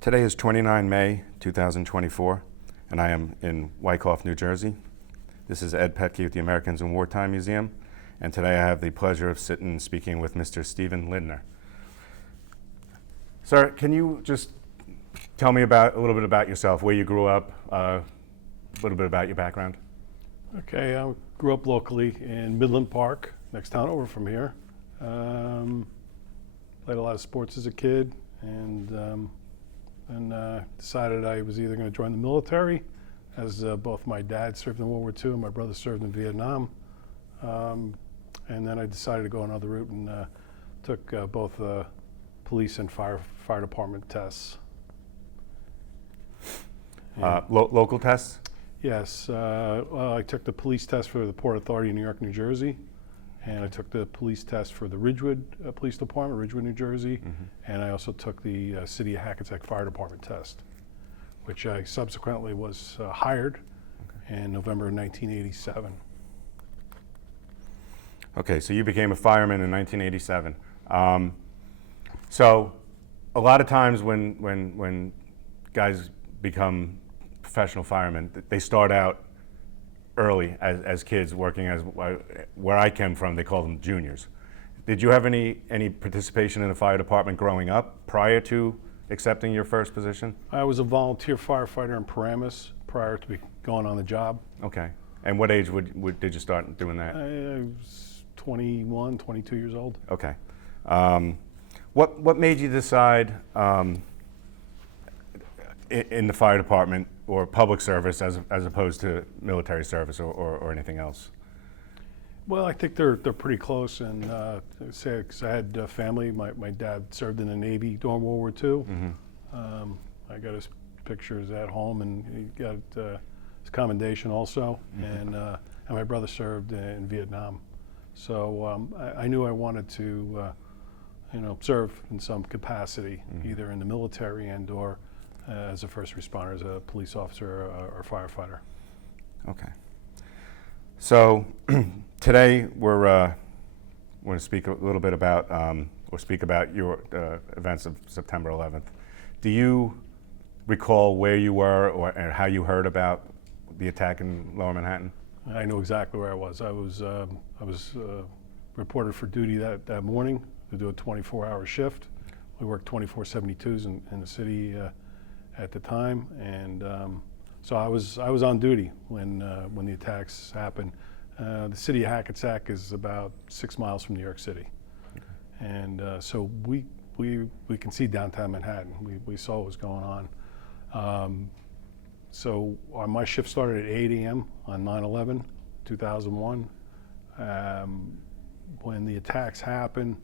Today is 29 May 2024, and I am in Wyckoff, New Jersey. This is Ed Petke with the Americans in Wartime Museum, and today I have the pleasure of sitting and speaking with Mr. Stephen Lindner. Sir, can you just tell me a little bit about yourself, where you grew up, a little bit about your background? Okay, I grew up locally in Midland Park, next town over from here. Played a lot of sports as a kid, and decided I was either going to join the military, as both my dad served in World War II and my brother served in Vietnam. And then I decided to go another route and took both police and fire department tests. Local tests? Yes, well, I took the police test for the Port Authority of New York, New Jersey, and I took the police test for the Ridgewood Police Department, Ridgewood, New Jersey, and I also took the City of Hackensack Fire Department test, which I subsequently was hired in November of 1987. Okay, so you became a fireman in 1987. So a lot of times when guys become professional firemen, they start out early as kids working as, where I came from, they call them juniors. Did you have any participation in the fire department growing up prior to accepting your first position? I was a volunteer firefighter in Paramus prior to going on the job. Okay. And what age did you start doing that? I was 21, 22 years old. Okay. What made you decide in the fire department or public service as opposed to military service or anything else? Well, I think they're pretty close, and say, because I had family. My dad served in the Navy during World War II. I got his pictures at home, and he got his commendation also. And my brother served in Vietnam, so I knew I wanted to, serve in some capacity, either in the military and or as a first responder, as a police officer or firefighter. Okay. So today we're going to speak a little bit about, or speak about your events of September 11th. Do you recall where you were or how you heard about the attack in Lower Manhattan? I know exactly where I was. I was reported for duty that morning to do a 24-hour shift. We worked 24/72s in the city at the time, and so I was on duty when the attacks happened. The city of Hackensack is about 6 miles from New York City, and so we can see downtown Manhattan. We saw what was going on. So my shift started at 8 a.m. on 9/11/2001. When the attacks happened,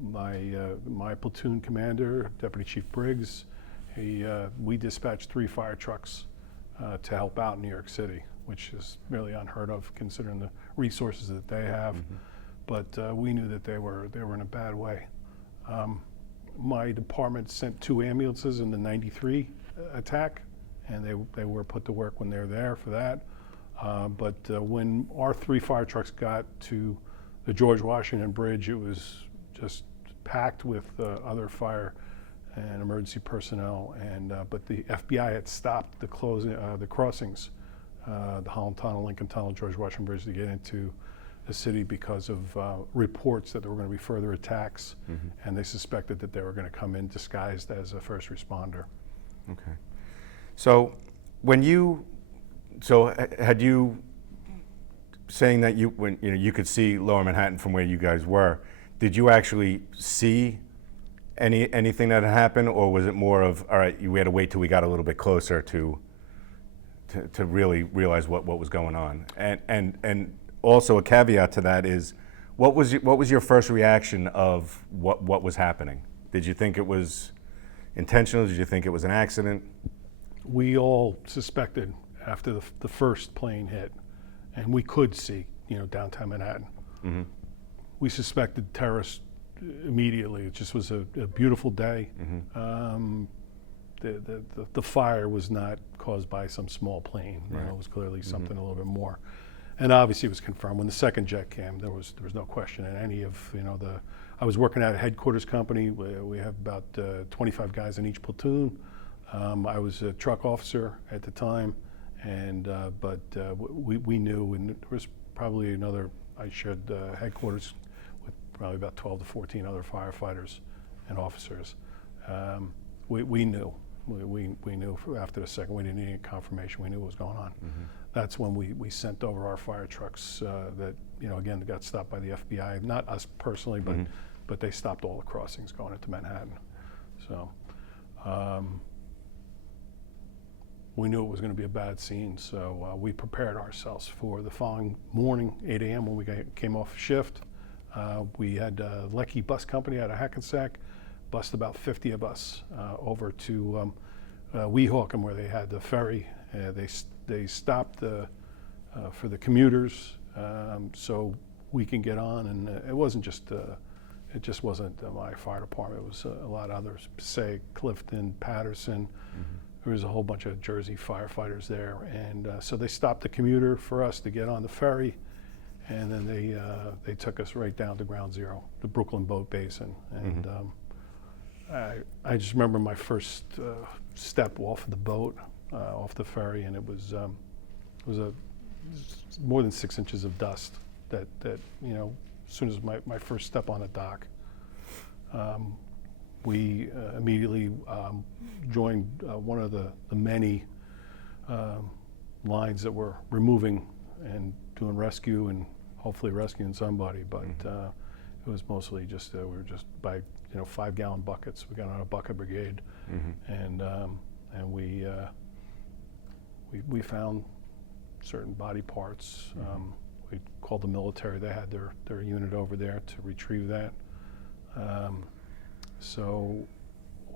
my platoon commander, Deputy Chief Briggs, we dispatched 3 fire trucks to help out in New York City, which is really unheard of considering the resources that they have. But we knew that they were in a bad way. My department sent 2 ambulances in the '93 attack, and they were put to work when they were there for that. But when our 3 fire trucks got to the George Washington Bridge, it was just packed with other fire and emergency personnel, and but the FBI had stopped the crossings, the Holland Tunnel, Lincoln Tunnel, George Washington Bridge, to get into the city because of reports that there were going to be further attacks, and they suspected that they were going to come in disguised as a first responder. Okay. So had you saying that when you could see Lower Manhattan from where you guys were, did you actually see anything that had happened, or was it more of, all right, we had to wait till we got a little bit closer to really realize what was going on? And also a caveat to that is, what was your first reaction of what was happening? Did you think it was intentional? Did you think it was an accident? We all suspected after the first plane hit, and we could see, downtown Manhattan. We suspected terrorists immediately. It just was a beautiful day. The fire was not caused by some small plane. It was clearly something a little bit more. And obviously it was confirmed when the second jet came. There was no question in any of I was working at a headquarters company. We have about 25 guys in each platoon. I was a truck officer at the time, and but we knew, and there was probably another. I shared headquarters with probably about 12 to 14 other firefighters and officers. We knew. We knew after the second. We didn't need any confirmation. We knew what was going on. That's when we sent over our fire trucks that again got stopped by the FBI. Not us personally, but they stopped all the crossings going into Manhattan. So we knew it was going to be a bad scene. So we prepared ourselves for the following morning, 8 a.m. when we came off shift. We had Lecky Bus Company out of Hackensack bussed about 50 of us over to Weehawken, where they had the ferry. They stopped for the commuters so we can get on, and it wasn't just it just wasn't my fire department. It was a lot of others, Passaic, Clifton, Patterson. There was a whole bunch of Jersey firefighters there, and so they stopped the commuter for us to get on the ferry, and then they took us right down to Ground Zero, the Brooklyn Boat Basin, and I just remember my first step off of the boat, off the ferry, and it was more than 6 inches of dust. That as soon as my first step on a dock, we immediately joined one of the many lines that were removing and doing rescue and hopefully rescuing somebody. But it was mostly just we were just by 5-gallon buckets. We got on a bucket brigade, and we found certain body parts. We called the military. They had their unit over there to retrieve that. So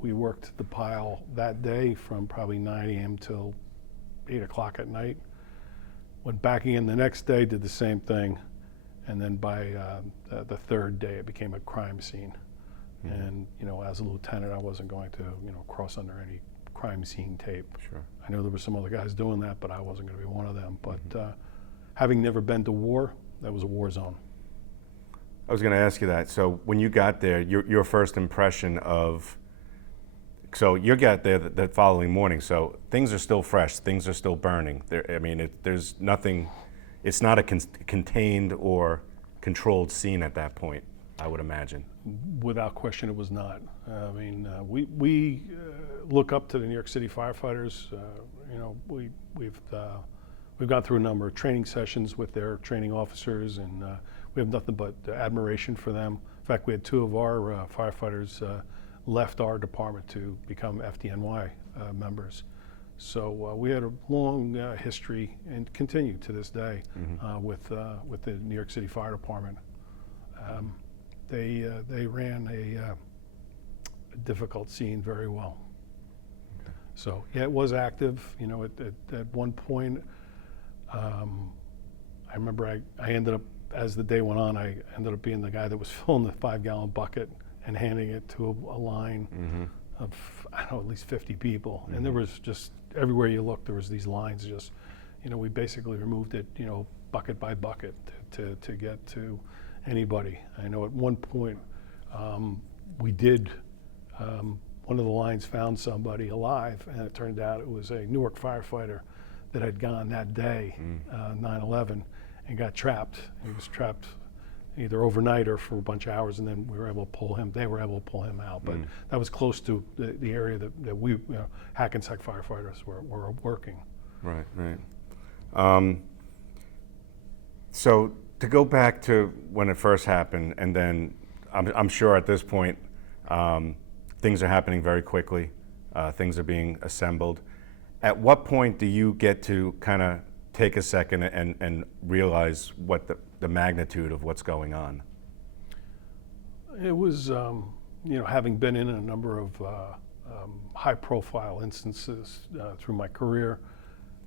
we worked the pile that day from probably 9 a.m. till 8 o'clock at night. Went back in the next day, did the same thing, and then by the third day it became a crime scene. And as a lieutenant, I wasn't going to cross under any crime scene tape. Sure. I know there were some other guys doing that, but I wasn't going to be one of them. But having never been to war, that was a war zone. I was going to ask you that. So when you got there, your first impression of, so you got there the following morning, so things are still fresh, things are still burning. There's nothing, it's not a contained or controlled scene at that point, I would imagine. Without question, it was not. We look up to the New York City firefighters. We've gone through a number of training sessions with their training officers, and we have nothing but admiration for them. In fact, we had 2 of our firefighters left our department to become FDNY members. So we had a long history and continue to this day with the New York City Fire Department. They ran a difficult scene very well. Okay. So yeah, it was active. At one point, I remember I ended up, as the day went on, I ended up being the guy that was filling the 5-gallon bucket and handing it to a line of, I don't know, at least 50 people. And there was just, everywhere you looked, there was these lines just, we basically removed it, bucket by bucket to get to anybody. I know at one point we did, one of the lines found somebody alive, and it turned out it was a Newark firefighter that had gone that day, 9/11, and got trapped. He was trapped either overnight or for a bunch of hours, and then we were able to pull him. They were able to pull him out, but that was close to the area that we, Hackensack firefighters were working. Right, right. So to go back to when it first happened, and then I'm sure at this point things are happening very quickly. Things are being assembled. At what point do you get to kind of take a second and realize what the magnitude of what's going on? It was, having been in a number of high-profile instances through my career,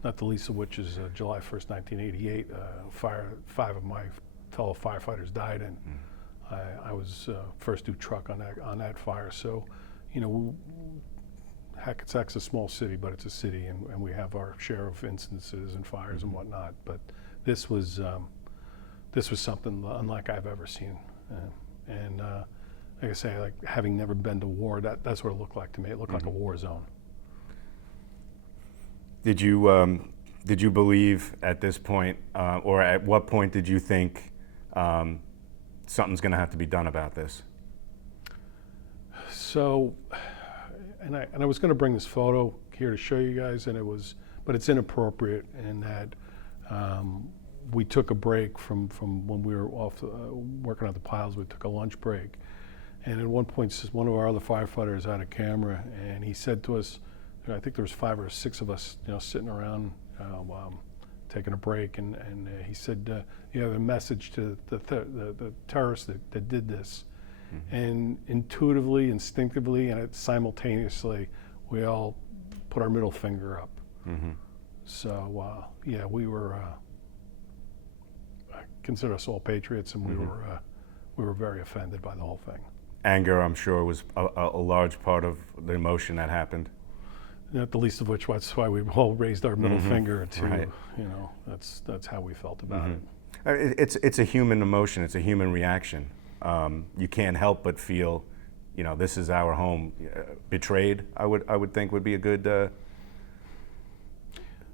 not the least of which is July 1st, 1988. 5 of my fellow firefighters died, and I was first due truck on that fire. So, Hackensack's a small city, but it's a city, and we have our share of instances and fires and whatnot. But this was something unlike I've ever seen. And like I say, like having never been to war, that's what it looked like to me. It looked like a war zone. Did you believe at this point, or at what point did you think something's going to have to be done about this? So, and I was going to bring this photo here to show you guys, but it's inappropriate in that we took a break from when we were off working on the piles. We took a lunch break, and at one point, one of our other firefighters had a camera, and he said to us, I think there was 5 or 6 of us, sitting around taking a break, and he said, you have a message to the terrorists that did this. Mm-hmm. And intuitively, instinctively, and simultaneously, we all put our middle finger up. Mm-hmm. So yeah, we were. I consider us all patriots, and we were very offended by the whole thing. Anger, I'm sure, was a large part of the emotion that happened. Not the least of which, that's why we all raised our middle finger to, right. That's how we felt about it. It's a human emotion. It's a human reaction. You can't help but feel, this is our home. Betrayed, I would think would be a good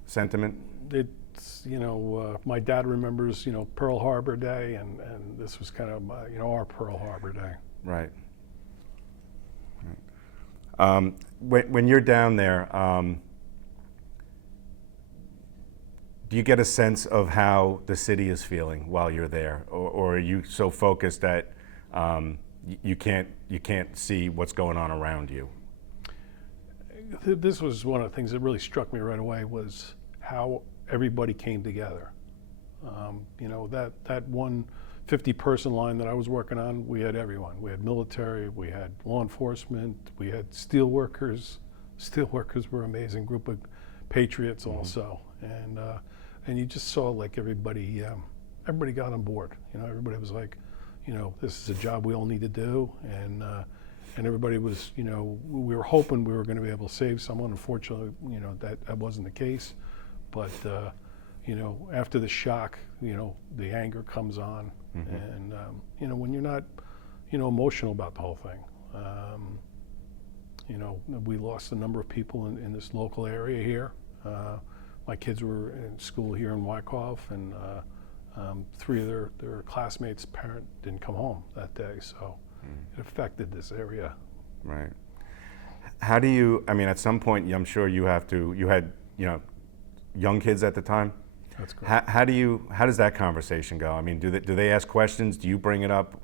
sentiment. It's, my dad remembers, Pearl Harbor Day, and this was kind of, our Pearl Harbor Day. Right. When you're down there, do you get a sense of how the city is feeling while you're there, or are you so focused that you can't see what's going on around you? This was one of the things that really struck me right away, was how everybody came together. That one 50-person line that I was working on, we had everyone. We had military, we had law enforcement, we had steel workers. Steel workers were an amazing group of patriots also. And you just saw like everybody got on board. Everybody was like, this is a job we all need to do. And everybody was, we were hoping we were going to be able to save someone. Unfortunately, that wasn't the case. But, after the shock, the anger comes on. And, when you're not, emotional about the whole thing, we lost a number of people in this local area here. My kids were in school here in Wyckoff, and 3 of their classmates' parent didn't come home that day, so it affected this area. Right. How do you, at some point, I'm sure you had, young kids at the time? That's correct. How does that conversation go? Do they ask questions? Do you bring it up?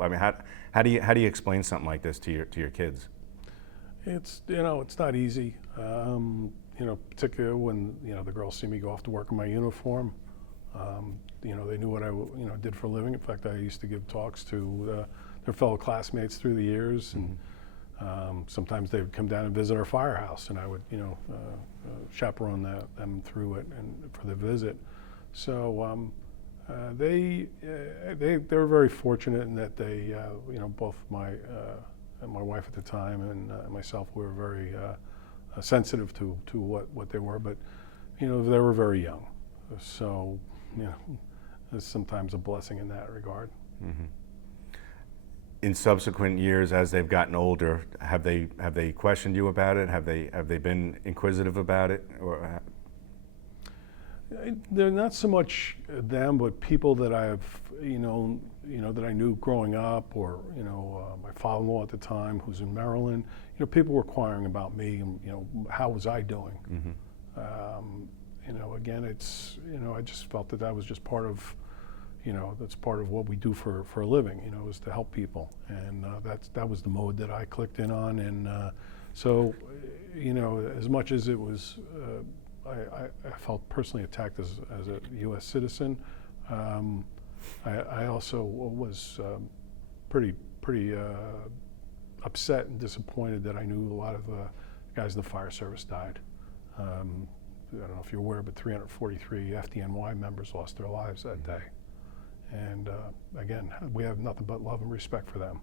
How do you explain something like this to your kids? It's it's not easy. Particularly when the girls see me go off to work in my uniform. They knew what I did for a living. In fact, I used to give talks to their fellow classmates through the years, and sometimes they would come down and visit our firehouse, and I would chaperone them through it and for the visit. So they were very fortunate in that they both my wife at the time and myself were very sensitive to what they were, but they were very young, so there's sometimes a blessing in that regard. Mm-hmm. In subsequent years, as they've gotten older, have they questioned you about it? Have they been inquisitive about it, or? They're not so much them, but people that I've that I knew growing up, or my father-in-law at the time, who's in Maryland. People were inquiring about me, and how was I doing? Mm-hmm. Again, it's I just felt that was just part of that's part of what we do for a living. Is to help people, and that was the mode that I clicked in on, and so as much as it was. I felt personally attacked as a U.S. citizen. I also was pretty upset and disappointed that I knew a lot of guys in the fire service died. I don't know if you're aware, but 343 FDNY members lost their lives that day. And again, we have nothing but love and respect for them.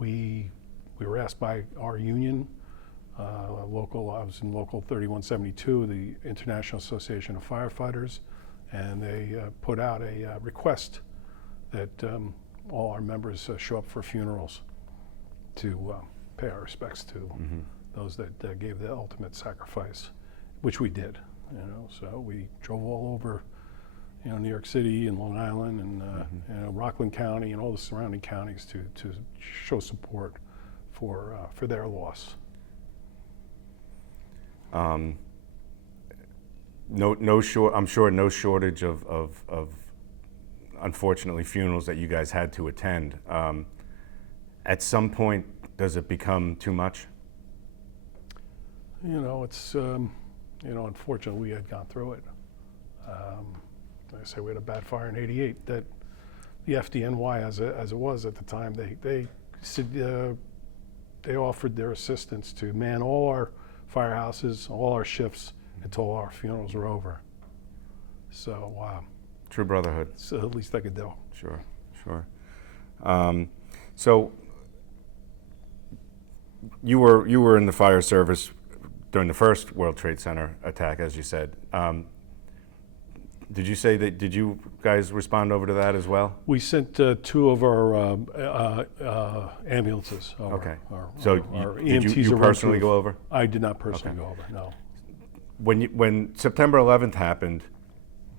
We were asked by our union. I was in Local 3172, the International Association of Firefighters, and they put out a request that all our members show up for funerals to pay our respects to those that gave the ultimate sacrifice, which we did. So we drove all over, New York City and Long Island and Rockland County and all the surrounding counties to show support for their loss. I'm sure no shortage of unfortunately funerals that you guys had to attend. At some point, does it become too much? It's unfortunately we had gone through it. Like I say, we had a bad fire in '88 that the FDNY, as it was at the time, they offered their assistance to man all our firehouses, all our shifts until our funerals were over. So True brotherhood. it's the least I could do. Sure. So you were in the fire service during the first World Trade Center attack, as you said. Did you guys respond over to that as well? We sent two of our ambulances. Okay. Our Did EMTs you are personally run-proof. go over? I did not personally go over, no. When September 11th happened,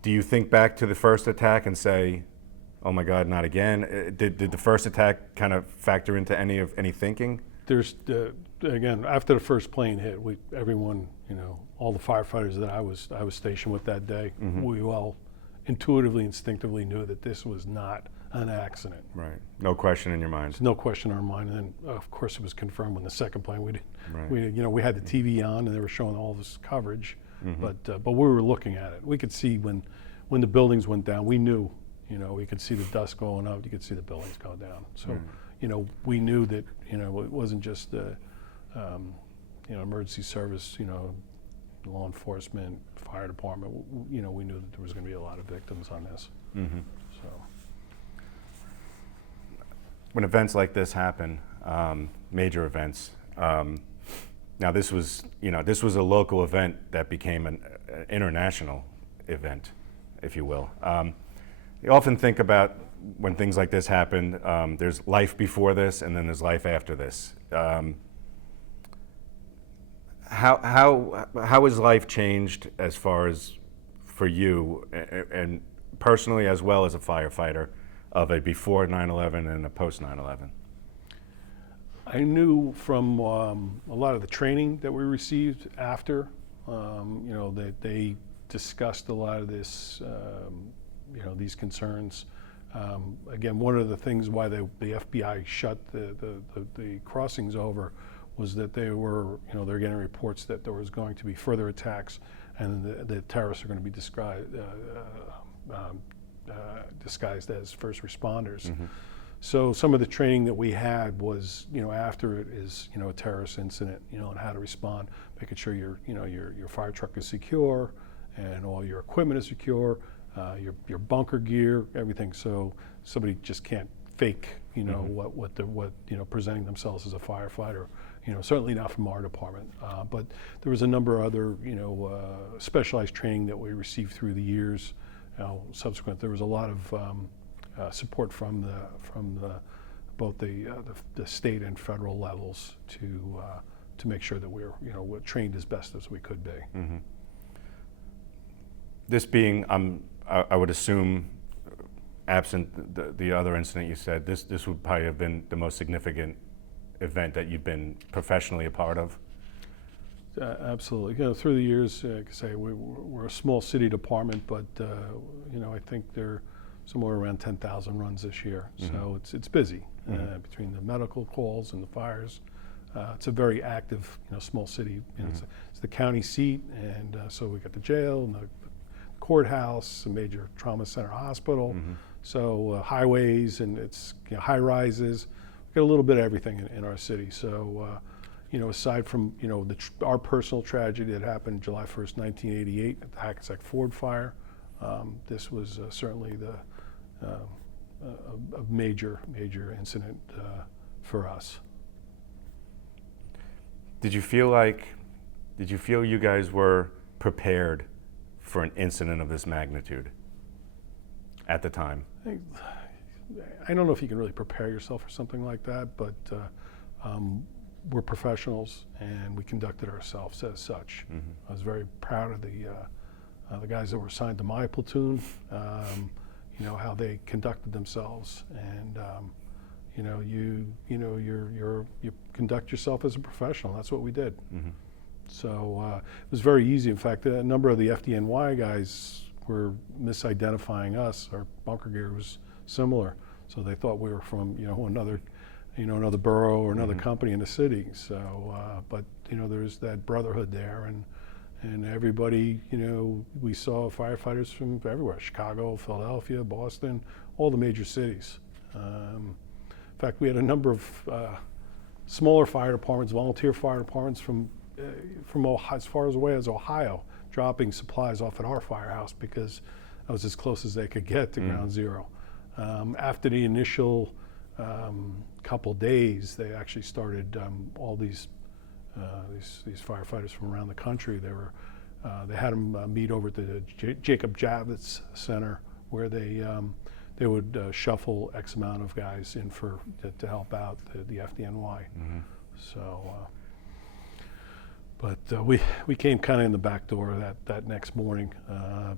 do you think back to the first attack and say, "Oh my God, not again"? Did the first attack kind of factor into any thinking? There's again, after the first plane hit, everyone, all the firefighters that I was stationed with that day, we all intuitively, instinctively knew that this was not an accident. Right. No question in your mind. There's no question in our mind. And then, of course, it was confirmed when the second plane. Right. We had the TV on and they were showing all this coverage, but we were looking at it. We could see when the buildings went down. We knew, we could see the dust going up. You could see the buildings go down. So, we knew that it wasn't just the emergency service, law enforcement, fire department. We knew that there was going to be a lot of victims on this. So. When events like this happen, major events, now this was a local event that became an international event, if you will. You often think about when things like this happen, there's life before this and then there's life after this. How has life changed as far as for you and personally as well as a firefighter of a before 9/11 and a post 9/11? I knew from a lot of the training that we received after, that they discussed a lot of this, these concerns. Again, one of the things why the FBI shut the crossings over was that they're getting reports that there was going to be further attacks and the terrorists are going to be disguised as first responders. So some of the training that we had was, after it is, a terrorist incident, and how to respond, making sure your fire truck is secure and all your equipment is secure, your bunker gear, everything. So somebody just can't fake, presenting themselves as a firefighter. Certainly not from our department. But there was a number of other, specialized training that we received through the years. Subsequent, there was a lot of support from both the state and federal levels to make sure that we're trained as best as we could be. This being, I would assume, absent the other incident you said, this would probably have been the most significant event that you've been professionally a part of. Absolutely. Through the years, like I say, we're a small city department, but I think there somewhere around 10,000 runs this year. So it's busy between the medical calls and the fires. It's a very active, small city. It's the county seat, and so we got the jail and the courthouse, a major trauma center hospital. So highways and it's high rises. We got a little bit of everything in our city. So. Aside from our personal tragedy that happened July 1st, 1988 at the Hackensack Ford fire, this was certainly a major incident for us. Did you feel you guys were prepared for an incident of this magnitude? at the time? I don't know if you can really prepare yourself for something like that, but we're professionals and we conducted ourselves as such. Mm-hmm. I was very proud of the guys that were assigned to my platoon, how they conducted themselves, and you conduct yourself as a professional. That's what we did. Mm-hmm. So it was very easy. In fact, a number of the FDNY guys were misidentifying us. Our bunker gear was similar, so they thought we were from another borough or another Mm-hmm. company in the city. So, but there's that brotherhood there, and everybody, we saw firefighters from everywhere: Chicago, Philadelphia, Boston, all the major cities. In fact, we had a number of smaller fire departments, volunteer fire departments from as far away as Ohio, dropping supplies off at our firehouse because I was as close as they could get to ground zero. After the initial couple days, they actually started all these firefighters from around the country. They had them meet over at the Jacob Javits Center, where they would shuffle X amount of guys in to help out the FDNY. Mm-hmm. So, but we came kind of in the back door that next morning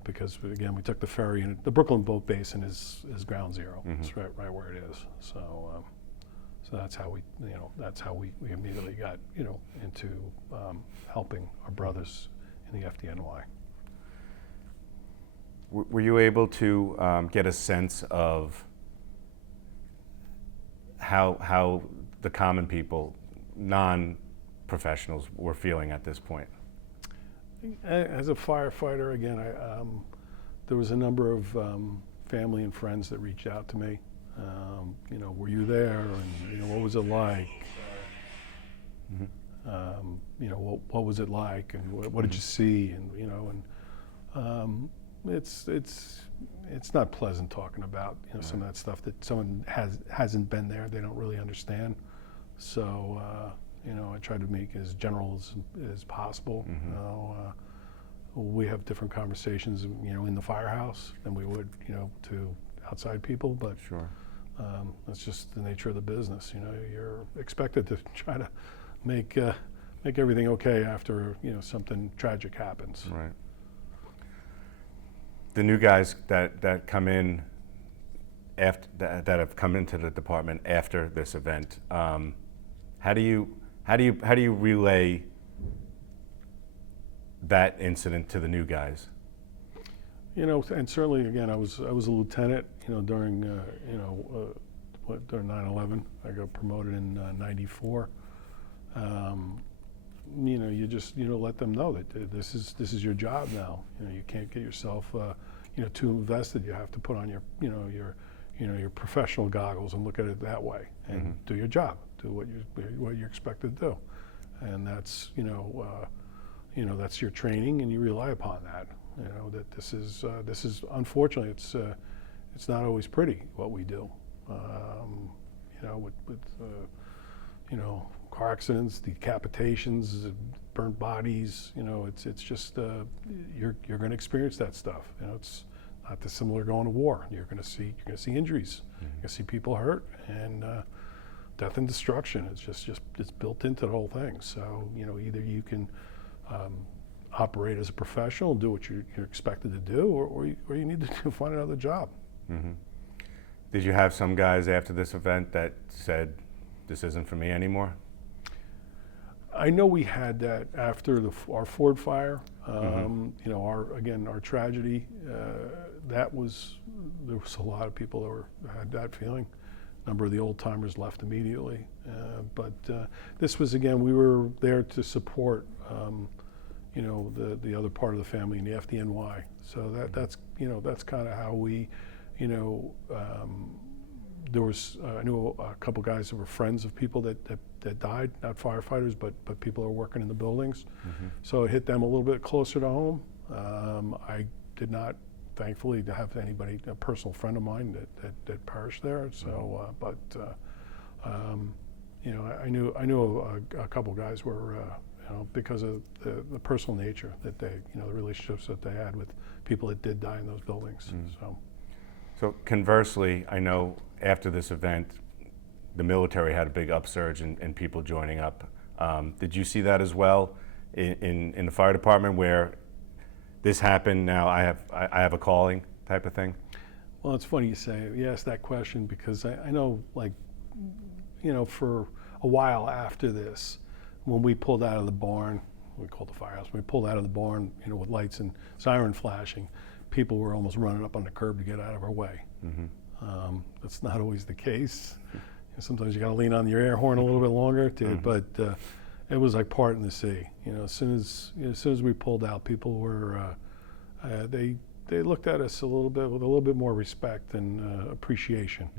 because again we took the ferry, and the Brooklyn Boat Basin is ground zero. Mm-hmm. It's right where it is. So that's how we immediately got into helping our brothers in the FDNY. Were you able to get a sense of how the common people, non-professionals, were feeling at this point? As a firefighter, again, there was a number of family and friends that reached out to me. Were you there? And what was it like? Mm-hmm. What was it like? And what did you see? And it's not pleasant talking about some of that stuff that someone hasn't been there. They don't really understand. So I try to make it as general as possible. Mm-hmm. We have different conversations, in the firehouse than we would, to outside people. But Sure. That's just the nature of the business. You're expected to try to make everything okay after something tragic happens. Right. The new guys that come in after that have come into the department after this event, how do you relay that incident to the new guys? And certainly again, I was a lieutenant. During during 9/11, I got promoted in '94. You just let them know that this is your job now. You can't get yourself too invested. You have to put on your professional goggles and look at it that way, and Mm-hmm. do your job, do what you're expected to do, and that's that's your training, and you rely upon that. That this is unfortunately it's not always pretty what we do. With car accidents, decapitations, burnt bodies. It's just you're going to experience that stuff. It's not dissimilar going to war. You're going to see injuries. Mm-hmm. You're going to see people hurt, and death and destruction. It's built into the whole thing. So either you can operate as a professional, do what you're expected to do, or you need to find another job. Mm-hmm. Did you have some guys after this event that said, "This isn't for me anymore"? I know we had that after our Ford fire. Mm-hmm. Our tragedy. There was a lot of people that had that feeling. A number of the old timers left immediately, but this was, again, we were there to support the other part of the family in the FDNY. So that's kind of how we, there was I knew a couple guys that were friends of people that died, not firefighters, but people who are working in the buildings. Mm-hmm. So it hit them a little bit closer to home. I did not, thankfully, to have anybody, a personal friend of mine that perished there. So, I knew a couple guys were. Because of the personal nature that they, the relationships that they had with people that did die in those buildings. Mm. So, So conversely, I know after this event, the military had a big upsurge in people joining up. Did you see that as well in the fire department, where this happened, now I have a calling type of thing? Well, it's funny you asked that question, because I know, like, for a while after this, when we pulled out of the barn, we called the firehouse, we pulled out of the barn, with lights and siren flashing, people were almost running up on the curb to get out of our way. Mm-hmm. That's not always the case. Sometimes you got to lean on your air horn a little bit longer, but it was like part in the sea. As soon as we pulled out, people were they looked at us a little bit with a little bit more respect and appreciation.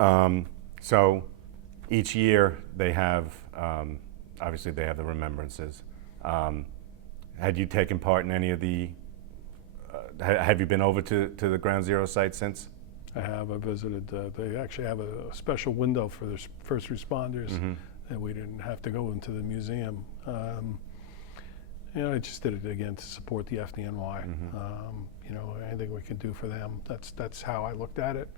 Mm-hmm. So each year they have, obviously they have the remembrances. Had you taken part in any of the, have you been over to the Ground Zero site since? I visited. They actually have a special window for the first responders, Mm-hmm. that we didn't have to go into the museum. I just did it again to support the FDNY. Mm-hmm. Anything we can do for them. That's how I looked at it.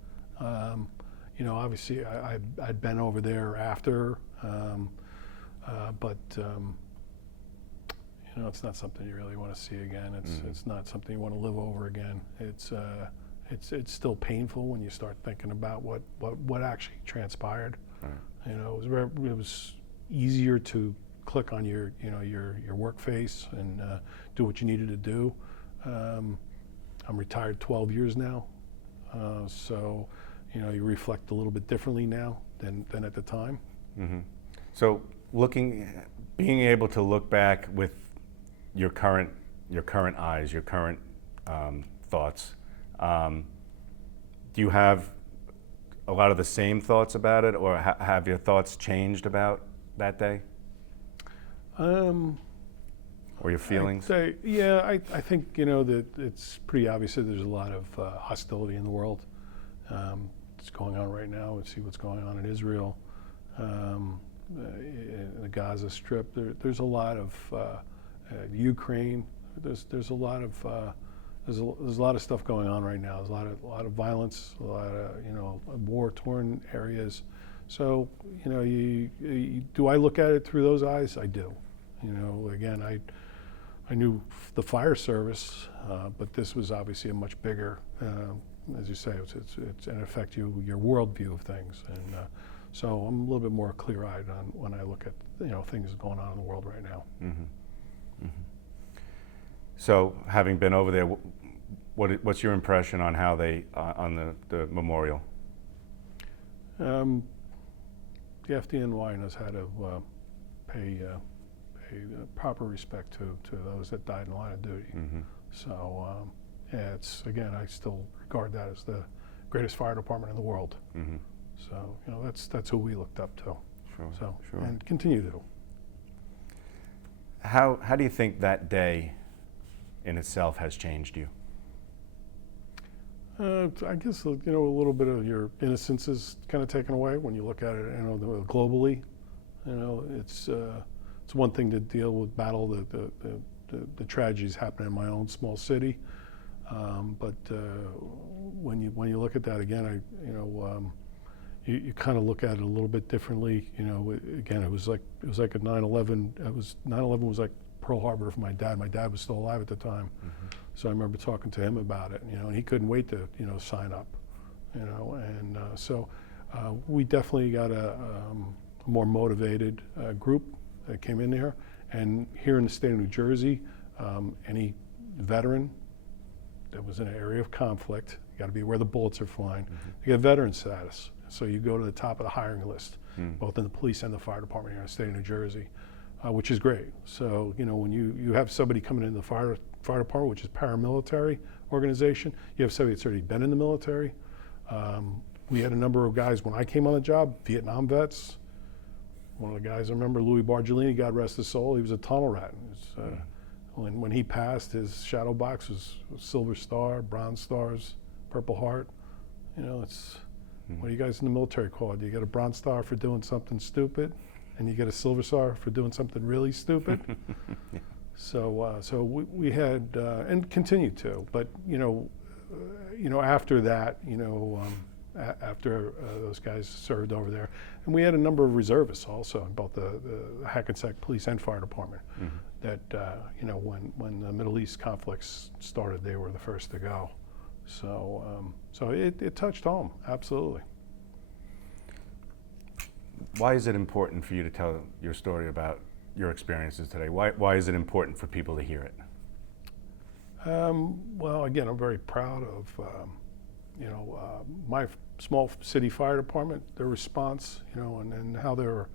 Obviously I'd been over there after, but it's not something you really want to see again. It's not something you want to live over again. It's still painful when you start thinking about what actually transpired. Right. It was easier to click on your work face and do what you needed to do. I'm retired 12 years now, so you reflect a little bit differently now than at the time. Mm-hmm. So being able to look back with your current eyes, your current thoughts, do you have a lot of the same thoughts about it, or have your thoughts changed about that day? Or your feelings? I think that it's pretty obvious that there's a lot of hostility in the world. It's going on right now. We see what's going on in Israel, in the Gaza Strip. There's a lot of Ukraine. There's a lot of there's a lot of stuff going on right now. There's a lot of violence, a lot of war-torn areas. So do I look at it through those eyes? I do. Again, I knew the fire service, but this was obviously a much bigger, as you say, it's in effect your worldview of things, and so I'm a little bit more clear-eyed on when I look at things going on in the world right now. Mm-hmm. Mm-hmm. So, having been over there, what's your impression on how they on the memorial? The FDNY knows how to pay proper respect to those that died in the line of duty. Mm-hmm. So I still regard that as the greatest fire department in the world. Mm-hmm. So that's who we looked up to. Sure. And continue to. How do you think that day in itself has changed you? I guess a little bit of your innocence is kind of taken away when you look at it globally. It's one thing to battle the tragedies happening in my own small city, but when you look at that again, you kind of look at it a little bit differently. Again, it was like a 9/11. 9/11 was like Pearl Harbor for my dad. My dad was still alive at the time, Mm-hmm. so I remember talking to him about it. And he couldn't wait to sign up. So we definitely got a more motivated group that came in there. And here in the state of New Jersey, any veteran that was in an area of conflict, you got to be where the bullets are flying. Mm-hmm. You get veteran status, so you go to the top of the hiring list, Mm. both in the police and the fire department here in the state of New Jersey, which is great. So when you have somebody coming in the fire department, which is paramilitary organization, you have somebody that's already been in the military. We had a number of guys when I came on the job, Vietnam vets. One of the guys I remember, Louis Bargelini, God rest his soul, he was a tunnel rat. When he passed, his shadow box was Silver Star, Bronze Stars, Purple Heart. It's what do you guys in the military call it? You get a Bronze Star for doing something stupid, and you get a Silver Star for doing something really stupid. So we had and continue to, but after that, after those guys served over there, and we had a number of reservists also in both the Hackensack Police and Fire Department. That when the Middle East conflicts started, they were the first to go. So it touched home, absolutely. Why is it important for you to tell your story about your experiences today? Why is it important for people to hear it? Well, again, I'm very proud of my small city fire department, their response, and how they're,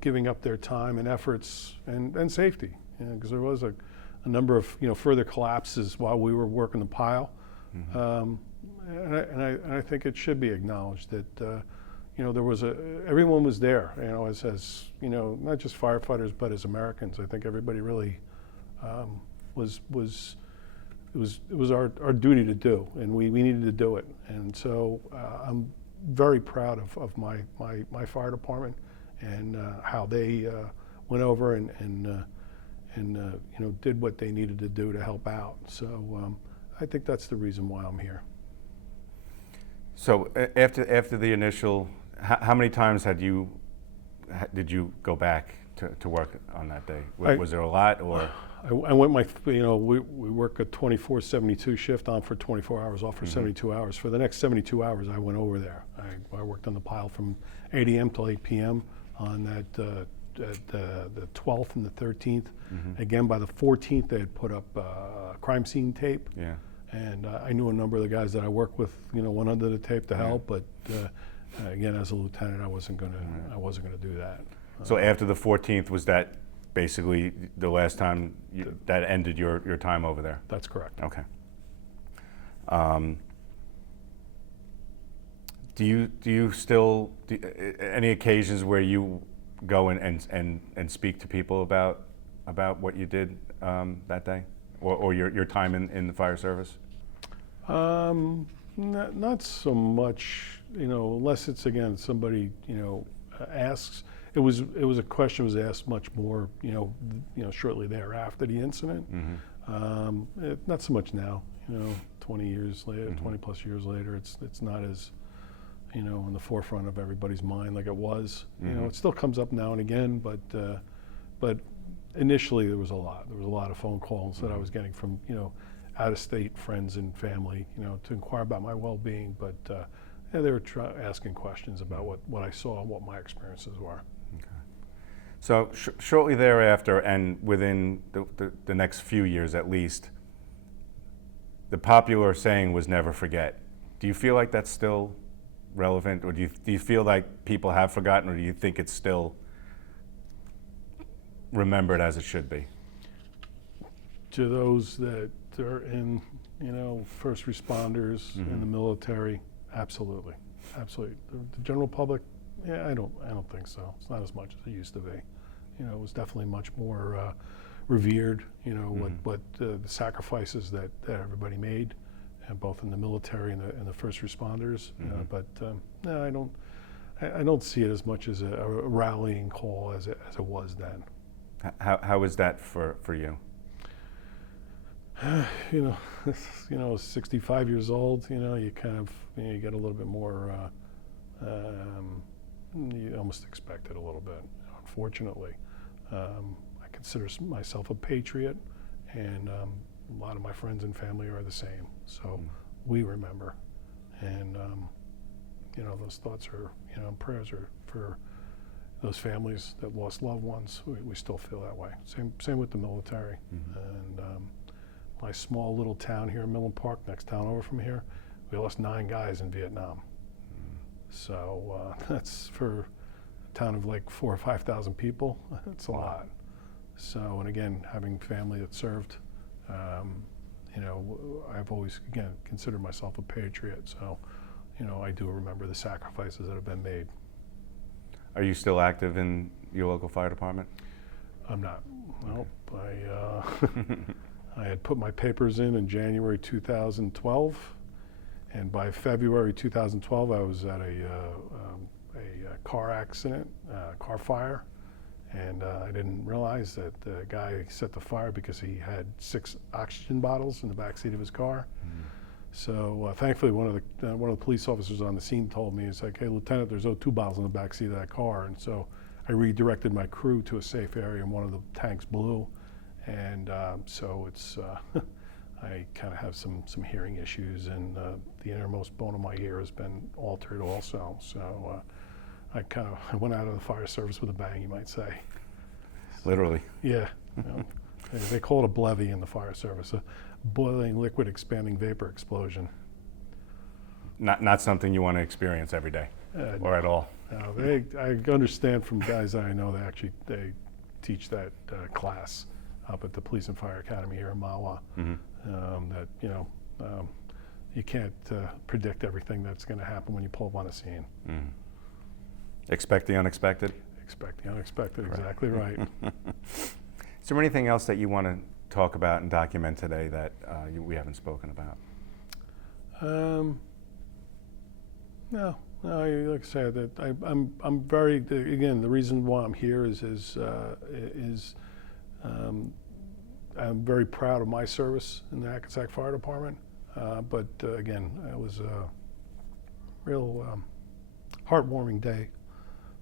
giving up their time and efforts and safety, because there was a number of further collapses while we were working the pile, and I think it should be acknowledged that there was everyone was there, as not just firefighters but as Americans. I think everybody really it was our duty to do, and we needed to do it. And so I'm very proud of my fire department and how they went over and did what they needed to do to help out. So I think that's the reason why I'm here. So after the initial, how many times did you go back to work on that day? Was there a lot, or? I went we work a 24/72 shift, on for 24 hours, off for 72 hours. For the next 72 hours, I went over there. I worked on the pile from 8 a.m. till 8 p.m. on the 12th and the 13th. Again, by the 14th, they had put up crime scene tape. Yeah. And I knew a number of the guys that I worked with, went under the tape to help. But again, as a lieutenant, I wasn't gonna do that. So after the 14th, was that basically the last time that ended your time over there? That's correct. Okay. Do you still any occasions where you go and speak to people about what you did that day, or your time in the fire service? Not so much, unless it's, again, somebody asks. It was a question was asked much more, shortly thereafter the incident. Not so much now, 20 years later, 20 plus years later. It's not as, in the forefront of everybody's mind like it was. It still comes up now and again, but initially there was a lot. There was a lot of phone calls that I was getting from, out-of-state friends and family, to inquire about my well-being. But they were asking questions about what I saw and what my experiences were. So shortly thereafter, and within the next few years at least, the popular saying was "never forget." Do you feel like that's still relevant, or do you feel like people have forgotten, or do you think it's still remembered as it should be? To those that are in, first responders, in the military, absolutely. The general public, yeah, I don't think so. It's not as much as it used to be. It was definitely much more revered. What the sacrifices that everybody made, and both in the military and the first responders. But no, I don't see it as much as a rallying call as it was then. How was that for you? 65 years old, you kind of, you get a little bit more, you almost expect it a little bit, unfortunately. I consider myself a patriot, and a lot of my friends and family are the same. So we remember, and those thoughts are, prayers are for those families that lost loved ones. We still feel that way. Same with the military. And my small little town here in Millen Park, next town over from here, we lost 9 guys in Vietnam. So that's for a town of like 4,000 or 5,000 people. It's a lot. So, and again, having family that served, I've always, again, considered myself a patriot. So, I do remember the sacrifices that have been made. Are you still active in your local fire department? I'm not. Nope. I had put my papers in January 2012, and by February 2012, I was at a car accident, car fire, And I didn't realize that the guy set the fire because he had 6 oxygen bottles in the back seat of his car. So thankfully, one of the police officers on the scene told me, "It's like, hey, Lieutenant, there's O2 bottles in the back seat of that car." And so I redirected my crew to a safe area, and one of the tanks blew. And so it's I kind of have some hearing issues, and the innermost bone of my ear has been altered also. So I went out of the fire service with a bang, you might say. Literally. Yeah. You know, they call it a BLEVE in the fire service, a boiling liquid expanding vapor explosion. Not something you want to experience every day, or at all. I understand from guys that I know they teach that class up at the Police and Fire Academy here in Mahwah. That you can't predict everything that's going to happen when you pull up on a scene. Expect the unexpected. Expect the unexpected. Exactly right. Is there anything else that you want to talk about and document today that we haven't spoken about? No, like I said, that I'm very, again, the reason why I'm here is I'm very proud of my service in the Hackensack Fire Department. But again, it was a real heartwarming day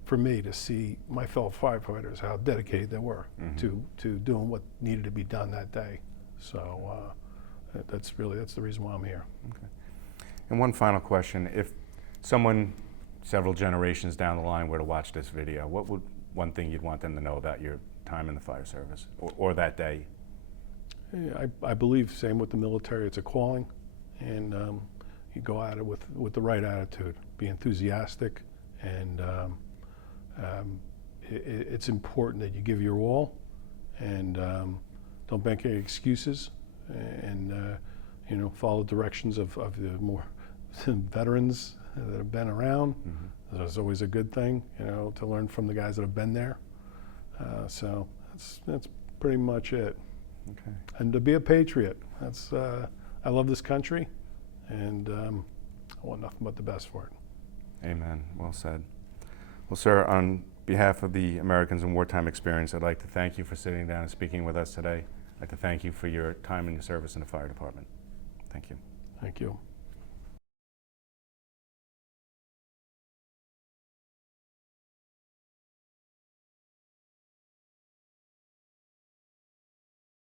for me to see my fellow firefighters, how dedicated they were to doing what needed to be done that day. So that's the reason why I'm here. Okay. And one final question: if someone several generations down the line were to watch this video, what would one thing you'd want them to know about your time in the fire service or that day? Yeah, I believe, same with the military, it's a calling, and you go at it with the right attitude. Be enthusiastic, and it's important that you give your all, and don't make any excuses, and follow directions of the more veterans that have been around. That's always a good thing, to learn from the guys that have been there. So that's pretty much it. Okay. And to be a patriot. I love this country, and I want nothing but the best for it. Amen. Well said. Well, sir, on behalf of the Americans in Wartime Experience, I'd like to thank you for sitting down and speaking with us today. I'd like to thank you for your time and your service in the fire department. Thank you. Thank you.